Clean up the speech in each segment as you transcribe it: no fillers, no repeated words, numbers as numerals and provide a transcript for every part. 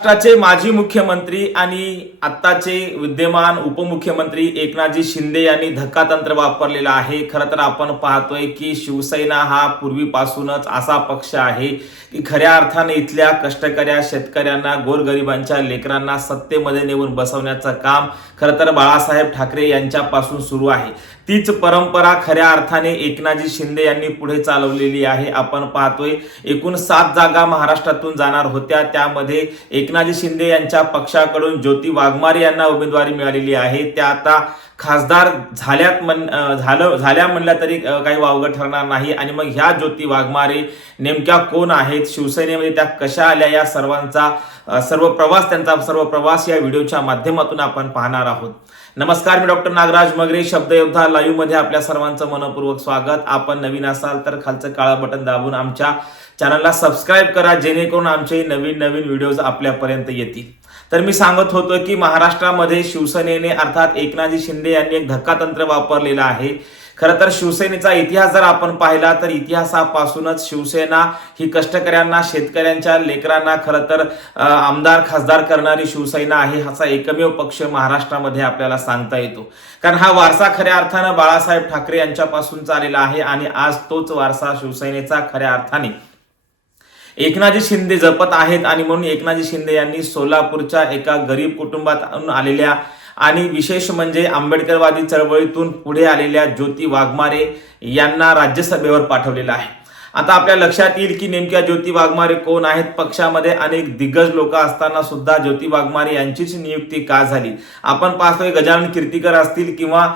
महाराष्ट्राचे माजी मुख्यमंत्री आणि आत्ताचे विद्यमान उपमुख्यमंत्री एकनाथजी शिंदे यांनी धक्कातंत्र वापरलेलं आहे। खरं तर आपण पाहतोय की शिवसेना हा पूर्वीपासूनच असा पक्ष आहे की खऱ्या अर्थाने इथल्या कष्टकऱ्या शेतकऱ्यांना गोरगरिबांच्या लेकरांना सत्तेमध्ये नेऊन बसवण्याचं काम खरं तर बाळासाहेब ठाकरे यांच्यापासून सुरू आहे। तीच परंपरा खऱ्या अर्थाने एकनाथजी शिंदे यांनी पुढे चालवलेली आहे। आपण पाहतोय एकूण 7 जागा महाराष्ट्रातून जाणार होत्या, त्यामध्ये एकनाथजी शिंदे यांच्या पक्षाकडून ज्योती वाघमारे यांना उमेदवारी मिळालेली आहे। त्या आता खासदार झाल्या म्हणल्या तरी काही वावगं ठरणार नाही। आणि मग ह्या ज्योती वाघमारे नेमक्या कोण आहेत, शिवसेनेमध्ये त्या कशा आल्या, या सर्वांचा सर्व प्रवास या व्हिडिओच्या माध्यमातून आपण पाहणार आहोत। नमस्कार, मी डॉक्टर नागराज मगरे, शब्दयोद्धा लाईव्ह मध्ये आपल्या सर्वांचं मनपूर्वक स्वागत। आपण नवीन असाल तर खालचं काळं बटन दाबून आमच्या चॅनलला सबस्क्राइब करा, जेणेकरून आमचे नवीन व्हिडिओज आपल्यापर्यंत येतील। तर मी सांगत होतो की महाराष्ट्रामध्ये शिवसेनेने अर्थात एकनाथजी शिंदे यांनी एक धक्कातंत्र वापरलेला आहे। खरं तर शिवसेनेचा इतिहास जर आपण पाहिला तर इतिहासापासूनच शिवसेना ही कष्टकऱ्यांना शेतकऱ्यांच्या लेकरांना खरं तर आमदार खासदार करणारी शिवसेना आहे। हाचा एकमेव पक्ष महाराष्ट्रामध्ये आपल्याला सांगता येतो, कारण हा वारसा खऱ्या अर्थानं बाळासाहेब ठाकरे यांच्यापासून चाललेला आहे आणि आज तोच वारसा शिवसेनेचा खऱ्या अर्थाने एकनाथजी शिंदे जपत आहेत। आणि म्हणून एकनाथजी शिंदे यांनी सोलापूरच्या एका गरीब कुटुंबातून आलेल्या आणि विशेष म्हणजे आंबेडकरवादी चळवळीतून पुढे आलेल्या ज्योती वाघमारे यांना राज्यसभेवर पाठवलेलं आहे। आता आपल्या लक्षात येईल की नेमक्या ज्योती वाघमारे कोण आहेत। पक्षामध्ये अनेक दिग्गज लोक असताना सुद्धा ज्योती वाघमारे यांचीच नियुक्ती का झाली? आपण पाहतोय गजानन कीर्तीकर असतील किंवा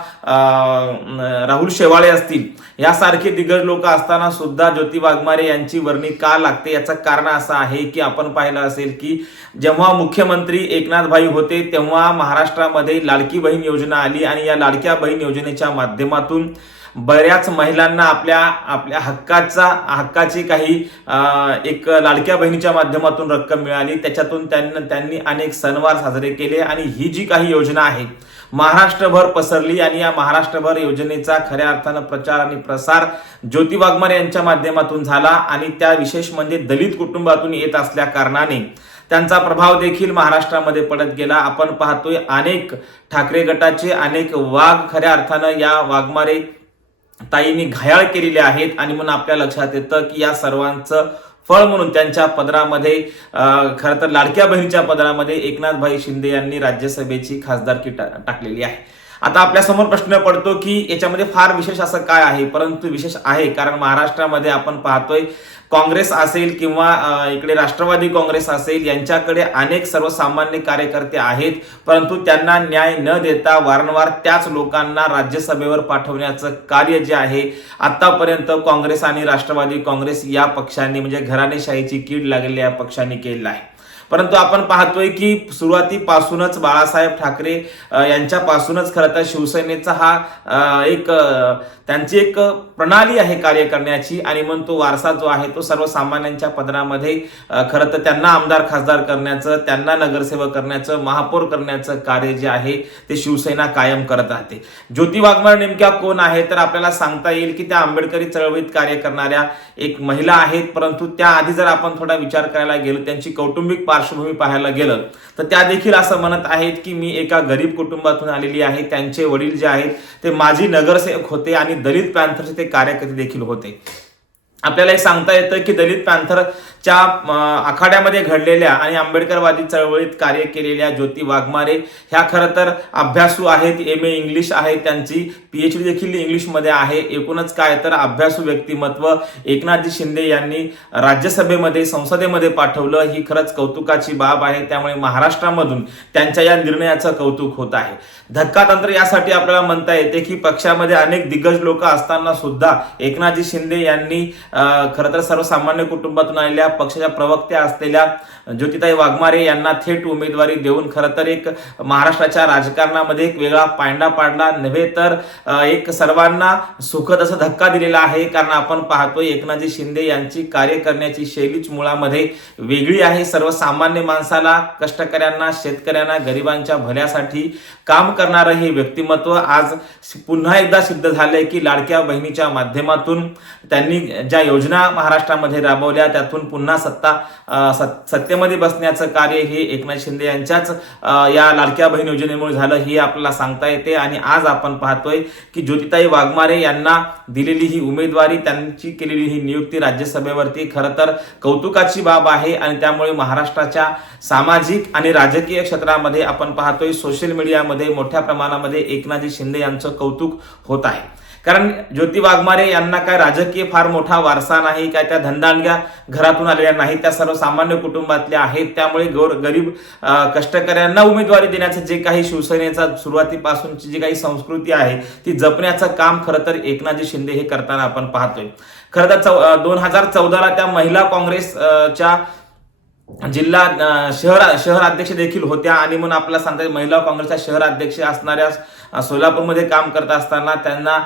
राहुल शेवाळे असतील, यासारखे दिग्गज लोक असताना सुद्धा ज्योती वाघमारे यांची वर्णी का लागते? याचं कारण असं आहे की आपण पाहिलं असेल की जेव्हा मुख्यमंत्री एकनाथ भाई होते तेव्हा महाराष्ट्रामध्ये लाडकी बहीण योजना आली आणि या लाडक्या बहीण योजनेच्या माध्यमातून बऱ्याच महिलांना आपल्या हक्काची काही एक लाडक्या बहिणीच्या माध्यमातून रक्कम मिळाली। त्याच्यातून त्यांनी अनेक सणवार साजरे केले आणि ही जी काही योजना आहे महाराष्ट्रभर पसरली आणि या महाराष्ट्रभर योजनेचा खऱ्या अर्थानं प्रचार आणि प्रसार ज्योती वाघमारे यांच्या माध्यमातून झाला। आणि त्या विशेष म्हणजे दलित कुटुंबातून येत असल्या कारणाने त्यांचा प्रभाव देखील महाराष्ट्रामध्ये पडत गेला। आपण पाहतोय अनेक ठाकरे गटाचे अनेक वाघ खऱ्या अर्थानं या वाघमारे ताईंनी घायाळ केलेले आहेत। आणि म्हणून आपल्या लक्षात येतं की या सर्वांचं फळ म्हणून त्यांच्या पदरामध्ये खरं तर लाडक्या बहिणीच्या पदरामध्ये एकनाथभाई शिंदे यांनी राज्यसभेची खासदारकी टाकलेली आहे। आता आपल्या समोर प्रश्न पडतो की याच्यामध्ये फार विशेष असं काय आहे? परंतु विशेष आहे, कारण महाराष्ट्रामध्ये आपण पाहतोय काँग्रेस असेल किंवा इकडे राष्ट्रवादी काँग्रेस असेल, यांच्याकडे अनेक सर्वसामान्य कार्यकर्ते आहेत, परंतु त्यांना न्याय न देता वारंवार त्याच लोकांना राज्यसभेवर पाठवण्याचं कार्य जे आहे आतापर्यंत काँग्रेस आणि राष्ट्रवादी काँग्रेस या पक्षांनी म्हणजे घराणेशाहीची कीड लागलेल्या पक्षांनी केलेला आहे। परंतु आपण पाहतोय की सुरुवातीपासूनच बाळासाहेब ठाकरे यांच्यापासूनच खरं तर शिवसेनेचा हा त्यांची एक प्रणाली आहे कार्य करण्याची। आणि म्हणून तो वारसा जो आहे तो सर्वसामान्यांच्या पदरामध्ये खरं तर त्यांना आमदार खासदार करण्याचं, त्यांना नगरसेवक करण्याचं, महापौर करण्याचं कार्य जे आहे ते शिवसेना कायम करत राहते। ज्योती वाघमारे नेमक्या कोण आहे तर आपल्याला सांगता येईल की त्या आंबेडकरी चळवळीत कार्य करणाऱ्या एक महिला आहेत। परंतु त्याआधी जर आपण थोडा विचार करायला गेलो, त्यांची कौटुंबिक पार्श्वभूमी पाहायला गेलं तर त्या देखील असं म्हणत आहेत की मी एका गरीब कुटुंबातून आलेली आहे। त्यांचे वडील जे आहेत ते माजी नगरसेवक होते आणि दलित पॅंथरचे ते कार्यकर्ते देखील होते। आपल्याला हे सांगता येतं की दलित पॅंथरच्या आखाड्यामध्ये घडलेल्या आणि आंबेडकरवादी चळवळीत कार्य केलेल्या ज्योती वाघमारे ह्या खरं तर अभ्यासू आहेत। MA इंग्लिश आहे त्यांची, PhD देखील इंग्लिशमध्ये आहे। एकूणच काय तर अभ्यासू व्यक्तिमत्व एकनाथजी शिंदे यांनी राज्यसभेमध्ये संसदेमध्ये पाठवलं, ही खरंच कौतुकाची बाब आहे। त्यामुळे महाराष्ट्रामधून त्यांच्या या निर्णयाचं कौतुक होत आहे। धक्कातंत्र यासाठी आपल्याला म्हणता येते की पक्षामध्ये अनेक दिग्गज लोक असताना सुद्धा एकनाथजी शिंदे यांनी खरं तर सर्वसामान्य कुटुंबातून आलेल्या पक्षाच्या प्रवक्त्या असलेल्या ज्योतिताई वाघमारे यांना थेट उमेदवारी देऊन खरं तर एक महाराष्ट्राच्या राजकारणामध्ये एक वेगळा पायंडा पाडला नव्हे तर एक सर्वांना सुखद असा धक्का दिलेला आहे। कारण आपण पाहतोय एकनाथजी शिंदे यांची कार्य करण्याची शैलीच मुळामध्ये वेगळी आहे। सर्वसामान्य माणसाला, कष्टकऱ्यांना, शेतकऱ्यांना, गरिबांच्या भल्यासाठी काम करणारं हे व्यक्तिमत्व आज पुन्हा एकदा सिद्ध झालंय की लाडक्या बहिणीच्या माध्यमातून त्यांनी ज्या योजना महाराष्ट्रामध्ये राबवल्या, त्यातून पुन्हा सत्तेमध्ये बसण्याचं कार्य हे एकनाथ शिंदे यांच्याच या लाडक्या बहीण योजनेमुळे झालं हे आपल्याला सांगता येते। आणि आज आपण पाहतोय की ज्योतिताई वाघमारे यांना दिलेली ही उमेदवारी, त्यांची केलेली ही नियुक्ती राज्यसभेवरती खरं तर कौतुकाची बाब आहे। आणि त्यामुळे महाराष्ट्राच्या सामाजिक आणि राजकीय क्षेत्रामध्ये आपण पाहतोय सोशल मीडियामध्ये मोठ्या प्रमाणामध्ये एकनाथजी शिंदे यांचं कौतुक होत आहे। कारण ज्योती वाघमारे यांना काय राजकीय फार मोठा वारसा नाही, काय त्या धनदांडग्या घरातून आलेल्या नाही, त्या सर्वसामान्य कुटुंबातल्या आहेत। त्यामुळे गरीब कष्टकऱ्यांना उमेदवारी देण्याचं जे काही शिवसेनेचा सुरुवातीपासूनची जी काही संस्कृती आहे ती जपण्याचं काम खरं तर एकनाथजी शिंदे हे करताना आपण पाहतोय। खरं तर 2014ला त्या महिला काँग्रेसच्या जिल्हा शहर अध्यक्ष देखील होत्या आणि म्हणून आपल्याला सांगता महिला काँग्रेसच्या शहर अध्यक्ष असणाऱ्या सोलापूरमध्ये काम करत असताना त्यांना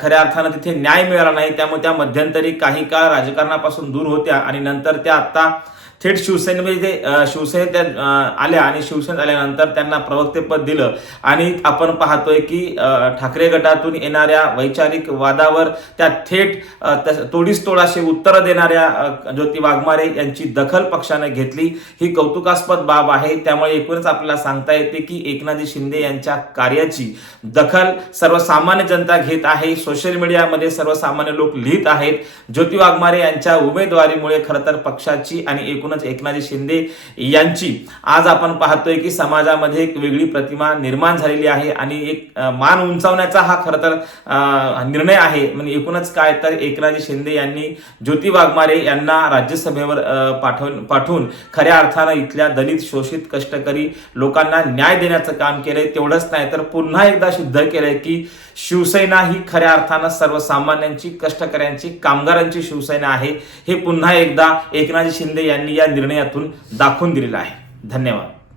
खऱ्या अर्थानं तिथे न्याय मिळाला नाही। त्यामुळे त्या मध्यंतरी काही काळ राजकारणापासून दूर होत्या आणि नंतर त्या आता थेट शिवसेनेत आल्या आणि शिवसेनेत आल्यानंतर त्यांना प्रवक्तेपद दिलं। आणि आपण पाहतोय की ठाकरे गटातून येणाऱ्या वैचारिक वादावर त्या थेट तोडीस तोड असे उत्तर देणाऱ्या ज्योती वाघमारे यांची दखल पक्षाने घेतली, ही कौतुकास्पद बाब आहे। त्यामुळे एकूणच आपल्याला सांगता येते की एकनाथजी शिंदे यांच्या कार्याची दखल सर्वसामान्य जनता घेत आहे, सोशल मीडियामध्ये सर्वसामान्य लोक लिहित आहेत। ज्योती वाघमारे यांच्या उमेदवारीमुळे खरं तर पक्षाची आणि एकूणच एकनाथजी शिंदे यांची आज आपण पाहतोय की समाजामध्ये एक वेगळी प्रतिमा निर्माण झालेली आहे आणि एक मान उंचावण्याचा हा खरं तर निर्णय आहे। म्हणजे एकूणच काय तर एकनाथजी शिंदे यांनी ज्योती वाघमारे यांना राज्यसभेवर पाठवून खऱ्या अर्थानं इथल्या दलित शोषित कष्टकरी लोकांना न्याय देण्याचं काम केलंय। तेवढंच नाही तर पुन्हा एकदा सिद्ध केलंय की शिवसेना ही खऱ्या अर्थानं सर्वसामान्यांची, कष्टकऱ्यांची, कामगारांची शिवसेना आहे। हे पुन्हा एकदा एकनाथजी शिंदे यांनी या निर्णयातून दाखवून दिलेलं आहे। धन्यवाद।